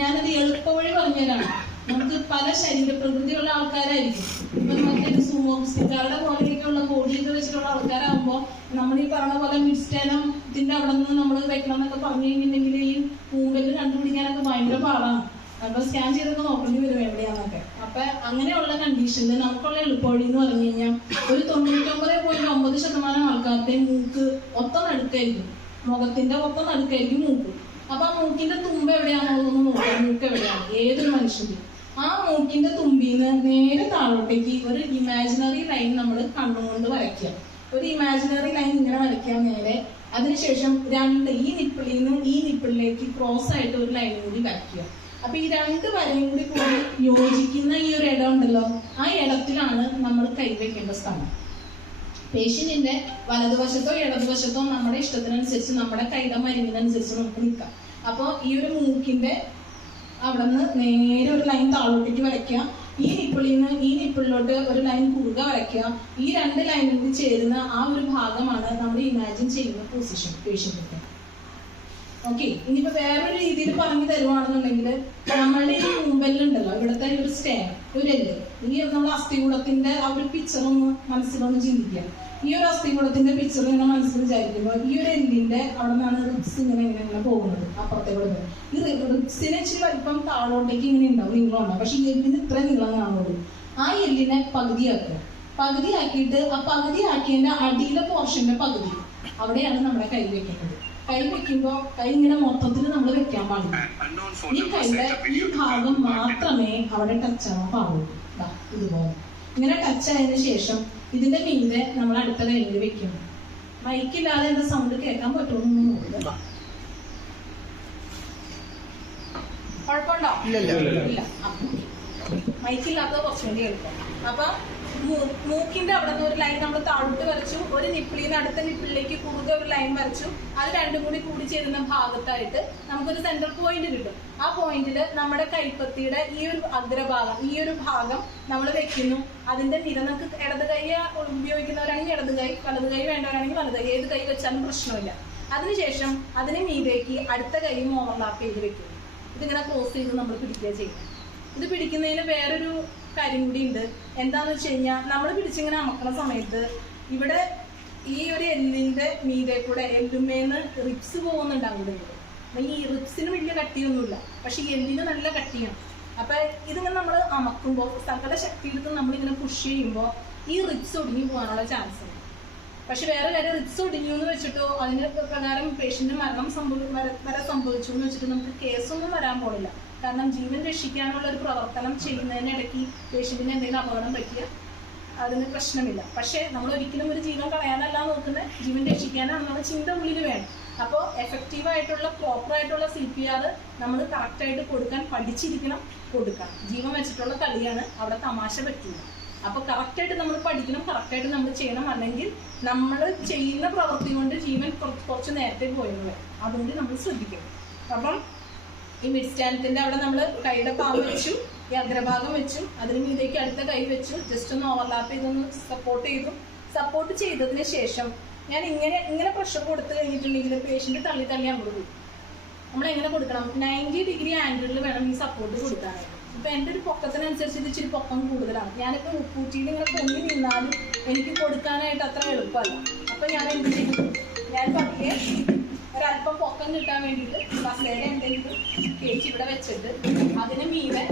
ഞാനത് എളുപ്പവഴി പറഞ്ഞുതരാണ്. നമുക്ക് പല ശരീരപ്രകൃതിയുള്ള ആൾക്കാരായിരിക്കും. ഇപ്പൊ മറ്റേ സുമോസ്റ്റിക്കാരുടെ പോലെയൊക്കെയുള്ള ബോഡിയൊക്കെ വെച്ചിട്ടുള്ള ആൾക്കാരാകുമ്പോൾ നമ്മൾ ഈ പറഞ്ഞ പോലെ മിഡ്സ്റ്റേനം ഇതിന്റെ അവിടെ നിന്ന് നമ്മൾ വെക്കണം എന്നൊക്കെ പറഞ്ഞു കഴിഞ്ഞിട്ടുണ്ടെങ്കിൽ ഈ മൂവ്മെന്റ് കണ്ടുപിടിക്കാനൊക്കെ ഭയങ്കര പാടാണ്. അപ്പൊ സ്കാൻ ചെയ്തൊക്കെ നോക്കേണ്ടി വരും എവിടെയാന്നൊക്കെ. അപ്പൊ അങ്ങനെയുള്ള കണ്ടീഷനിൽ നമുക്കുള്ള എളുപ്പവഴി എന്ന് പറഞ്ഞു കഴിഞ്ഞാൽ ഒരു 99.9% ആൾക്കാരുടെ മൂക്ക് ഒത്തം നടുക്കായിരിക്കും, മുഖത്തിന്റെ ഒത്തം നടുക്കായിരിക്കും മൂക്ക്. അപ്പൊ ആ മൂക്കിന്റെ തുമ്പ് എവിടെയാണെന്നുള്ളതൊന്ന് നോക്കാം. മൂക്ക് എവിടെയാണ് ഏതൊരു മനുഷ്യന്റെ ആ മൂക്കിന്റെ തുമ്പിന്ന് നേരെ താഴോട്ടേക്ക് ഒരു ഇമാജിനറി ലൈൻ നമ്മൾ കണ്ണുകൊണ്ട് വരയ്ക്കുക. ഒരു ഇമാജിനറി ലൈൻ ഇങ്ങനെ വരയ്ക്കാൻ നേരെ, അതിനുശേഷം ഈ നിപ്പിളിൽ നിന്ന് ഈ നിപ്പിളിലേക്ക് ക്രോസ് ആയിട്ട് ഒരു ലൈൻ കൂടി വരയ്ക്കുക. അപ്പൊ ഈ രണ്ട് വരയും കൂടി യോജിക്കുന്ന ഈ ഒരു ഇടം ഉണ്ടല്ലോ, ആ ഇടത്തിലാണ് നമ്മൾ കൈവയ്ക്കേണ്ട സ്ഥലം. പേഷ്യന്റിന്റെ വലതുവശത്തോ ഇടതുവശത്തോ നമ്മുടെ ഇഷ്ടത്തിനനുസരിച്ച് നമ്മുടെ കൈയുടെ മരുന്നിനനുസരിച്ച് നമുക്ക് നിൽക്കാം. അപ്പോൾ ഈ ഒരു മൂക്കിന്റെ അവിടെ നിന്ന് നേരെ ഒരു ലൈൻ താഴോട്ടേക്ക് വരയ്ക്കുക. ഈ നിപ്പിളിൽ നിന്ന് ഈ നിപ്പിളിലോട്ട് ഒരു ലൈൻ കുറുകെ വരയ്ക്കുക. ഈ രണ്ട് ലൈനും കൂടി ചേരുന്ന ആ ഒരു ഭാഗമാണ് നമ്മൾ ഇമാജിൻ ചെയ്യുന്ന പൊസിഷൻ പേഷ്യന്റിന്റെ. ഓക്കെ, ഇനിയിപ്പോ വേറൊരു രീതിയിൽ പറഞ്ഞു തരുവാണെന്നുണ്ടെങ്കിൽ നമ്മളുടെ ഈ മൂമ്പല്ലുണ്ടല്ലോ, ഇവിടുത്തെ ഒരു സ്റ്റേൻ, ഒരു എല്ല്, ഈ നമ്മൾ അസ്ഥികൂടത്തിന്റെ ആ ഒരു പിക്ചറൊന്ന് മനസ്സിലൊന്ന് ചിന്തിക്കുക. ഈ ഒരു അസ്ഥികൂടത്തിന്റെ പിക്ചർ ഇങ്ങനെ മനസ്സിൽ വിചാരിക്കുമ്പോൾ ഈ ഒരു എല്ലിന്റെ അവിടെ നിന്നാണ് റിബ്സ് ഇങ്ങനെ പോകുന്നത് അപ്പുറത്തേക്ക്. ഈ റിബ്സിനെ ഇച്ചിരി വലിപ്പം താഴോട്ടേക്ക് ഇങ്ങനെ ഉണ്ടാവും, നീളമുണ്ടാവും. പക്ഷെ ഈ എല്ലിന് ഇത്ര നീളം കാണുള്ളൂ. ആ എല്ലിനെ പകുതിയാക്കുക. പകുതിയാക്കിയിട്ട് ആ പകുതിയാക്കിയതിന്റെ അടിയിലെ പോർഷന്റെ പകുതി അവിടെയാണ് നമ്മുടെ കൈ വെക്കേണ്ടത്. കൈ വെക്കുമ്പോൾ കൈ ഇങ്ങനെ മൊത്തത്തിൽ നമ്മൾ വെക്കാൻ പാടില്ല. ഈ കൈയുടെ ഈ ഭാഗം മാത്രമേ അവിടെ ടച്ച് ആവാൻ പാടുള്ളൂ. ഇതുപോലെ ഇങ്ങനെ ടച്ച് ആയതിനു ശേഷം ഇതിന്റെ മീതെ നമ്മൾ അടുത്ത കൈയിൽ വെക്കണം. മൈക്കില്ലാതെ എന്റെ സൗണ്ട് കേൾക്കാൻ പറ്റുമെന്ന് നോക്കുക. കുഴപ്പമുണ്ടോ? ഇല്ല. മൈക്കില്ലാത്തത് കുറച്ചുകൂടി എളുപ്പം. അപ്പൊ മൂക്കിന്റെ അവിടെ നിന്ന് ഒരു ലൈൻ നമ്മൾ താഴോട്ട് വരച്ചു. ഒരു നിപ്പിളിൽ നിന്ന് അടുത്ത നിപ്പിളിലേക്ക് കുറുകെ ഒരു ലൈൻ വരച്ചു. അത് രണ്ടും കൂടി ചേരുന്ന ഭാഗത്തായിട്ട് നമുക്കൊരു സെൻട്രൽ പോയിന്റ് കിട്ടും. ആ പോയിന്റില് നമ്മുടെ കൈപ്പത്തിയുടെ ഈ ഒരു അഗ്രഭാഗം, ഈ ഒരു ഭാഗം നമ്മൾ വെക്കുന്നു. അതിന്റെ നിര നമുക്ക് ഇടത് കൈ ഉപയോഗിക്കുന്നവരാണെങ്കിൽ ഇടത് കൈ, വലത് കൈ വേണ്ടവരാണെങ്കിൽ വലത് കൈ, ഏത് കൈ വെച്ചാലും പ്രശ്നമില്ല. അതിനുശേഷം അതിന് മീതേക്ക് അടുത്ത കൈയും ഓവർലാപ്പ് ചെയ്ത് വെക്കുന്നു. ഇതിങ്ങനെ ക്ലോസ് ചെയ്ത് നമ്മൾ പിടിക്കുക ചെയ്യുന്നത്. ഇത് പിടിക്കുന്നതിന് വേറൊരു കാര്യം കൂടി ഉണ്ട്. എന്താന്ന് വെച്ച് കഴിഞ്ഞാൽ നമ്മൾ പിടിച്ചിങ്ങനെ അമക്കണ സമയത്ത് ഇവിടെ ഈ ഒരു എല്ലിന്റെ മീതെ കൂടെ എല്ലുമേന്ന് റിബ്സ് പോകുന്നുണ്ടാവും. ഈ റിബ്സിന് വലിയ കട്ടിയൊന്നുമില്ല, പക്ഷെ ഈ എല്ലിന് നല്ല കട്ടിയാണ്. അപ്പൊ ഇതിങ്ങനെ നമ്മൾ അമക്കുമ്പോൾ സകല ശക്തി എടുത്ത് നമ്മളിങ്ങനെ പുഷ് ചെയ്യുമ്പോൾ ഈ റിബ്സ് ഒടിഞ്ഞു പോകാനുള്ള ചാൻസ് ഉണ്ട്. പക്ഷെ വേറെ കാര്യം, റിബ്സ് ഒടിഞ്ഞു എന്ന് വെച്ചിട്ടോ അതിന് പ്രകാരം പേഷ്യന്റ് മരണം വരെ സംഭവിച്ചു എന്ന് വെച്ചിട്ട് നമുക്ക് കേസൊന്നും വരാൻ പോകില്ല. കാരണം ജീവൻ രക്ഷിക്കാനുള്ള ഒരു പ്രവർത്തനം ചെയ്യുന്നതിനിടയ്ക്ക് പേഷ്യന്റിന് എന്തെങ്കിലും അപകടം പറ്റിയ അതിന് പ്രശ്നമില്ല. പക്ഷെ നമ്മൾ ഒരിക്കലും ഒരു ജീവൻ കളയാനല്ല നോക്കുന്നത്, ജീവൻ രക്ഷിക്കാനാണെന്നുള്ള ചിന്ത ഉള്ളിൽ വേണം. അപ്പോൾ എഫക്റ്റീവായിട്ടുള്ള പ്രോപ്പറായിട്ടുള്ള CPR നമ്മൾ കറക്റ്റായിട്ട് കൊടുക്കാൻ പഠിച്ചിരിക്കണം, കൊടുക്കണം. ജീവൻ വെച്ചിട്ടുള്ള കളിയാണ്, അവിടെ തമാശ പറ്റില്ല. അപ്പൊ കറക്റ്റായിട്ട് നമ്മൾ പഠിക്കണം, കറക്റ്റായിട്ട് നമ്മൾ ചെയ്യണം. അല്ലെങ്കിൽ നമ്മൾ ചെയ്യുന്ന പ്രവൃത്തി കൊണ്ട് ജീവൻ കുറച്ച് നേരത്തെ പോയെന്ന് വരും. അതുകൊണ്ട് നമ്മൾ ശ്രദ്ധിക്കണം. അപ്പം ഈ മിഡ് സ്റ്റാൻഡിന്റെ അവിടെ നമ്മൾ കൈയുടെ പാമ്പ് വെച്ചു, ഈ അഗ്രഭാഗം വെച്ചു, അതിന് മീതേക്ക് അടുത്ത കൈ വെച്ചു, ജസ്റ്റ് ഒന്ന് ഓവർലാപ്പ് ചെയ്തൊന്ന് സപ്പോർട്ട് ചെയ്തു. സപ്പോർട്ട് ചെയ്തതിന് ശേഷം ഞാൻ ഇങ്ങനെ പ്രഷർ കൊടുത്തു കഴിഞ്ഞിട്ടുണ്ടെങ്കിൽ പേഷ്യന്റ് തള്ളി അങ്ങോട്ട് പോകും. നമ്മൾ എങ്ങനെ കൊടുക്കണം? 90 ഡിഗ്രി ആംഗിളിൽ വേണം ഈ സപ്പോർട്ട് കൊടുക്കാനായിട്ട്. ഇപ്പൊ എൻ്റെ ഒരു പൊക്കത്തിനനുസരിച്ച് ഇത് ഇച്ചിരി പൊക്കം കൂടുതലാണ്. ഞാനിപ്പോ ഉപ്പൂറ്റിയിൽ ഇങ്ങനെ പൊങ്ങി നിന്നാലും എനിക്ക് കൊടുക്കാനായിട്ട് അത്ര എളുപ്പമല്ല. അപ്പൊ ഞാൻ എന്ത് ചെയ്യും? ഞാൻ പതിയെ ഒരല്പം പൊക്കം കിട്ടാൻ വേണ്ടിയിട്ട് കസേര എന്തെങ്കിലും കേച്ച് ഇവിടെ വെച്ചിട്ട് അതിന് മീതെ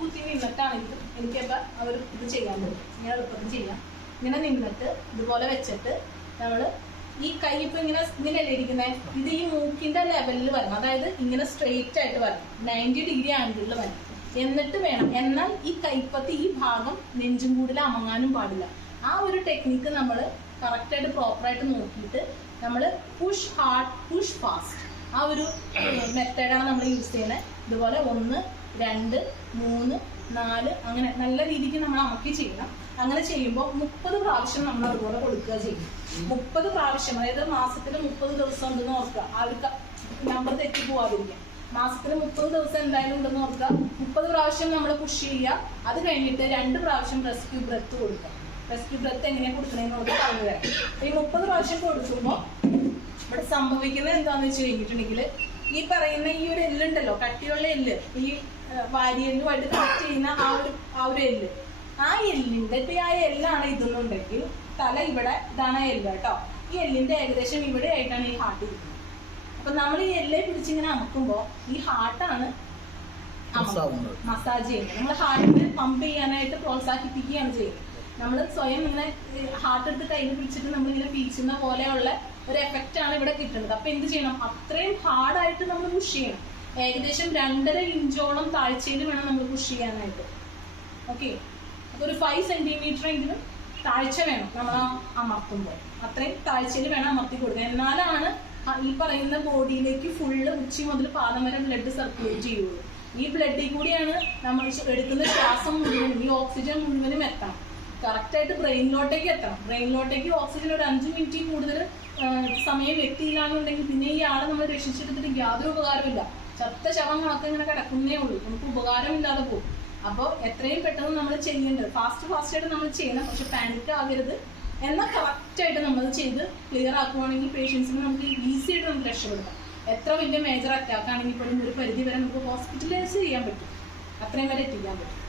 കുത്തി നിന്നിട്ടാണെങ്കിലും എനിക്കപ്പോൾ അവർ ഇത് ചെയ്യാൻ പറ്റും. ഇങ്ങനെ എളുപ്പത്തിൽ ചെയ്യാം. ഇങ്ങനെ നിന്നിട്ട് ഇതുപോലെ വെച്ചിട്ട് നമ്മൾ ഈ കൈ ഇപ്പം ഇങ്ങനെയല്ലേ ഇരിക്കുന്നത്, ഇത് ഈ മൂക്കിന്റെ ലെവലിൽ വരണം. അതായത് ഇങ്ങനെ സ്ട്രെയിറ്റ് ആയിട്ട് വരണം, 90 ഡിഗ്രി ആംഗിളിൽ വരണം. എന്നിട്ട് വേണം, എന്നാൽ ഈ കൈപ്പത്തി ഈ ഭാഗം നെഞ്ചും കൂടിൽ അമങ്ങാനും പാടില്ല. ആ ഒരു ടെക്നിക്ക് നമ്മൾ കറക്റ്റായിട്ട് പ്രോപ്പറായിട്ട് നോക്കിയിട്ട് നമ്മൾ പുഷ് ഹാർഡ് പുഷ് ഫാസ്റ്റ് ആ ഒരു മെത്തേഡാണ് നമ്മൾ യൂസ് ചെയ്യുന്നത്. ഇതുപോലെ 1, 2, 3, 4 അങ്ങനെ നല്ല രീതിക്ക് നമ്മൾ അമക്കി ചെയ്യണം. അങ്ങനെ ചെയ്യുമ്പോൾ 30 പ്രാവശ്യം നമ്മൾ അതുപോലെ കൊടുക്കുക ചെയ്യും. 30 പ്രാവശ്യം, അതായത് മാസത്തിൽ 30 ദിവസം ഉണ്ടെന്ന് ഓർക്കുക. ആ ഒരു നമ്പർ തെറ്റി പോവാതിരിക്കാം. മാസത്തിൽ 30 ദിവസം എന്തായാലും ഉണ്ടെന്ന് ഓർക്കുക. 30 പ്രാവശ്യം നമ്മൾ പുഷ് ചെയ്യുക. അത് കഴിഞ്ഞിട്ട് 2 പ്രാവശ്യം റെസ്ക്യൂ ബ്രെത്ത് കൊടുക്കുക. റെസ്ക്യൂ ബ്രെത്ത് എങ്ങനെയാണ് കൊടുക്കണമെന്ന് നമുക്ക് പറഞ്ഞു തരാം. ഈ 30 പ്രാവശ്യം കൊടുക്കുമ്പോൾ ഇവിടെ സംഭവിക്കുന്നത് എന്താണെന്ന് വെച്ച് കഴിഞ്ഞിട്ടുണ്ടെങ്കിൽ ഈ പറയുന്ന ഈ ഒരു എല്ലുണ്ടല്ലോ, കട്ടിയുള്ള എല്ല്, ഈ വാരിയെല്ലുമായിട്ട് കണക്ട് ചെയ്യുന്ന ആ ഒരു എല്ല്, ആ എല്ലിന്റെ ഇപ്പൊ ആ എല്ലാണ് ഇതെന്നുണ്ടെങ്കിൽ തല ഇവിടെ, ഇതാണ് ആ എല്ല് കേട്ടോ. ഈ എല്ലിന്റെ ഏകദേശം ഇവിടെ ആയിട്ടാണ് ഈ ഹാർട്ട് ഇരിക്കുന്നത്. അപ്പൊ നമ്മൾ ഈ എല്ലെ പിടിച്ചിങ്ങനെ അമക്കുമ്പോ ഈ ഹാർട്ടാണ് മസാജ് ചെയ്യുന്നത്. നമ്മൾ ഹാർട്ടിന് പമ്പ് ചെയ്യാനായിട്ട് പ്രോത്സാഹിപ്പിക്കുകയാണ് ചെയ്യുന്നത്. നമ്മൾ സ്വയം ഇങ്ങനെ ഹാർട്ട് എടുത്ത് കയ്യിൽ പിടിച്ചിട്ട് നമ്മളിങ്ങനെ പീച്ചുന്ന പോലെയുള്ള ഒരു എഫക്റ്റ് ആണ് ഇവിടെ കിട്ടുന്നത്. അപ്പൊ എന്ത് ചെയ്യണം, അത്രയും ഹാർഡായിട്ട് നമ്മൾ പുഷ് ചെയ്യണം. ഏകദേശം 2.5 ഇഞ്ചോളം താഴ്ചയിൽ വേണം നമ്മൾ പുഷ് ചെയ്യാനായിട്ട്. ഓക്കെ, അപ്പൊ ഒരു 5 സെന്റിമീറ്റർ എങ്കിലും താഴ്ച വേണം നമ്മൾ അമർത്തുമ്പോൾ. അത്രയും താഴ്ചയിൽ വേണം അമർത്തി കൊടുക്കുക. എന്നാലാണ് ഈ പറയുന്ന ബോഡിയിലേക്ക് ഫുള്ള് ഉച്ചി മുതൽ പാദം വരെ ബ്ലഡ് സർക്കുലേറ്റ് ചെയ്യുള്ളൂ. ഈ ബ്ലഡിൽ കൂടിയാണ് നമ്മൾ എടുക്കുന്ന ശ്വാസം മുഴുവനും, ഈ ഓക്സിജൻ മുഴുവനും എത്തണം, കറക്റ്റായിട്ട് ബ്രെയിനിലോട്ടേക്ക് എത്തണം. ബ്രെയിനിലോട്ടേക്ക് ഓക്സിജൻ ഒരു 5 മിനിറ്റ് കൂടുതൽ സമയം എത്തിയില്ലാന്നുണ്ടെങ്കിൽ പിന്നെ ഈ ആളെ നമ്മൾ രക്ഷിച്ചെടുത്തിട്ട് യാതൊരു ഉപകാരമില്ല. ചത്ത ശവം കണക്ക് ഇങ്ങനെ കിടക്കുന്നേ ഉള്ളൂ, നമുക്ക് ഉപകാരമില്ലാതെ പോകും. അപ്പോൾ എത്രയും പെട്ടെന്ന് നമ്മൾ ചെയ്യേണ്ടത് ഫാസ്റ്റായിട്ട് നമ്മൾ ചെയ്യണം. പക്ഷെ പാനിക് ആകരുത്. എന്നാൽ കറക്റ്റായിട്ട് നമ്മൾ ചെയ്ത് ക്ലിയർ ആക്കുവാണെങ്കിൽ പേഷ്യൻസിന് നമുക്ക് ഈസി ആയിട്ട് നമുക്ക് രക്ഷപ്പെടുത്താം. എത്ര വലിയ മേജർ അറ്റാക്ക് ആണെങ്കിൽ പോലും ഒരു പരിധി വരെ നമുക്ക് ഹോസ്പിറ്റലൈസ് ചെയ്യാൻ പറ്റും, അത്രയും വരെ എത്തിക്കാൻ പറ്റും.